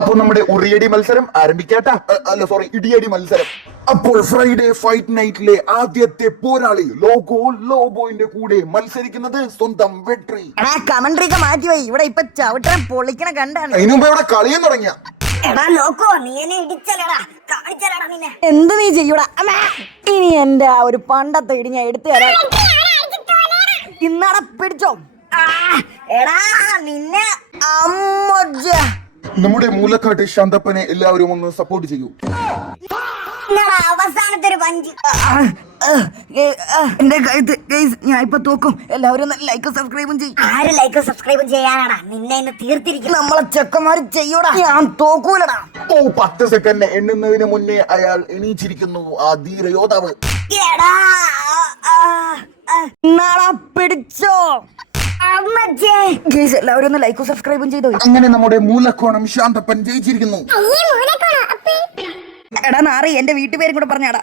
അപ്പോൾ നമ്മുടെ ഉറിയടി മത്സരം ആരംഭിക്കാട്ടാ. അല്ല സോറി, ഇടിയടി മത്സരം. അപ്പോൾ ഫ്രൈഡേ ഫൈറ്റ് നൈറ്റിലെ ആദ്യത്തെ പോരാളി ലോബോയിന്റെ കൂടെ മത്സരിക്കുന്നത് സ്വന്തം വെട്രി. കമന്ററിയൊക്കെ മാറ്റി പോയി. ഇവിടെ ഇപ്പൊ ചവിട്ടാൻ പൊളിക്കണ കണ്ടാണ്. അതിനു മുമ്പ് ഇവിടെ കളിയും തുടങ്ങിയ. എന്ത് നീ ചെയ്യൂടാ? ഇനി എന്റെ ആ ഒരു പണ്ടത്തെ ഇടി ഞാൻ എടുത്തു തരാം. ഇന്നട പിടിച്ചോ. എടാ നിന്നെ നമ്മുടെ മൂലക്കാട്ട് ശാന്തപ്പനെ എല്ലാവരും ഒന്ന് സപ്പോർട്ട് ചെയ്യൂ. അവസാനത്തെ ഒരു പഞ്ച് എന്റെ കഴുത്ത്. ഞാൻ ഇപ്പൊ തോക്കും. എല്ലാവരും ലൈക്ക് സബ്സ്ക്രൈബും ചെയ്യും. ആര് ലൈക്ക് സബ്സ്ക്രൈബും ചെയ്യാനാടാ? നിന്നെ ഇന്ന് തീർത്തിരിക്കും. നമ്മളെ ചെക്കന്മാര് ചെയ്യൂടാ. ഞാൻ തോക്കൂലടാ. 10 സെക്കൻഡ് എണ്ണുന്നതിന് മുന്നേ അയാൾ എണീച്ചിരിക്കുന്നു. ആ ധീര യോദ്ധാവ്. പിടിച്ചോ. എല്ലാവരും ഒന്ന് ലൈക്കും സബ്സ്ക്രൈബും ചെയ്തോ. അങ്ങനെ നമ്മുടെ മൂലക്കോണം ശാന്തപ്പൻ ജയിച്ചിരിക്കുന്നു. എടാ നാറി, എന്റെ വീട്ടുപേരും കൂടെ പറഞ്ഞാടാ.